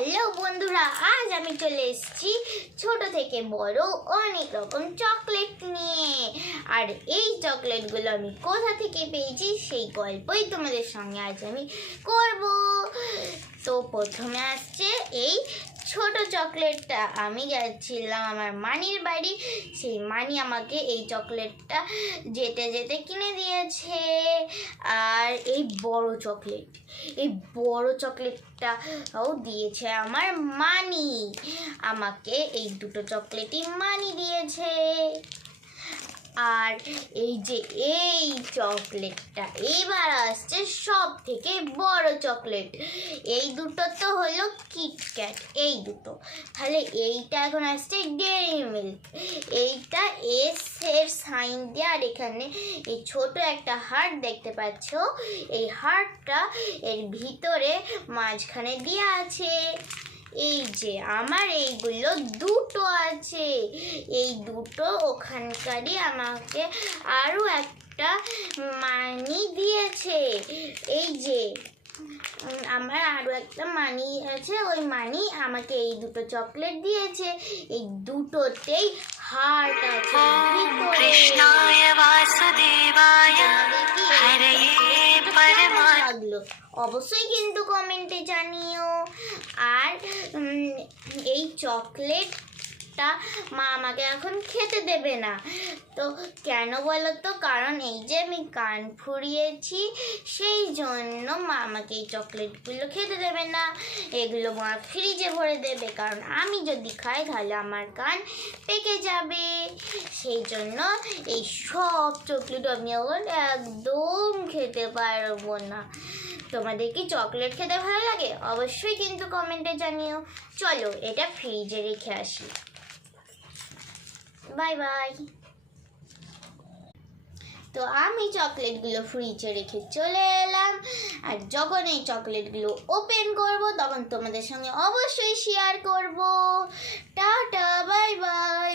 Hello বন্ধুরা, আজ আমি চলে এসেছি ছোট থেকে বড় অনেক রকম চকলেট নিয়ে। আর এই চকলেটগুলো আমি কোথা থেকে পেয়েছি সেই গল্পই তোমাদের সঙ্গে আজ আমি করব। তো প্রথমে আসছে এই ছোট চকলেটটা। আমি যাচ্ছিলাম আমার মানির বাড়ি, সেই মানি আমাকে এই চকলেটটা যেতে যেতে কিনে দিয়েছে। আর এই বড় চকলেটটাও দিয়েছে আমার মানি। আমাকে এই দুটো চকলেটই মানি দিয়েছে। আর এই যে এই চকলেটটা, এবার আসছে সব থেকে বড় চকলেট। এই দুটো তো হলো কিটক্যাট, এই দুটো। তাহলে এইটা এখন আসছে ডেয়ারি মিল্ক। এইটা এস এর সাইন দিয়ে, আর এখানে এই ছোট একটা হার্ট দেখতে পাচ্ছ। এই হার্টটা এর ভিতরে মাঝখানে দিয়ে আছে। এই যে আমার এইগুলো দুটো আছে, এই দুটো ওখানকারই আমাকে আরও একটা মানি দিয়েছে। এই যে আমার আরও একটা মানি আছে, ওই মানি আমাকে এই দুটো চকলেট দিয়েছে। এই দুটোতেই হার্ট আছে। অবশ্যই কিন্তু কমেন্টে জানিও। আর এই চকলেটটা মা আমাকে এখন খেতে দেবে না। তো কেন বলো তো? কারণ এই যে আমি কান ফুরিয়েছি, সেই জন্য মা আমাকে এই চকলেটগুলো খেতে দেবে না। এগুলো মা ফ্রিজে ভরে দেবে, কারণ আমি যদি খাই তাহলে আমার কান পেকে যাবে। সেই জন্য এই সব চকলেট আমি এখন একদম খেতে পারবো না। তোমাদের কি চকলেট খেতে ভালো লাগে? অবশ্যই কিন্তু কমেন্টে জানিও। চলো এটা ফ্রিজে রেখে আসি। Bye bye. তো আমি চকলেটগুলো ফ্রিজে রেখে চলে এলাম। আর যখন এই চকলেটগুলো ওপেন করব তখন তোমাদের সঙ্গে অবশ্যই শেয়ার করব। Tata, bye bye.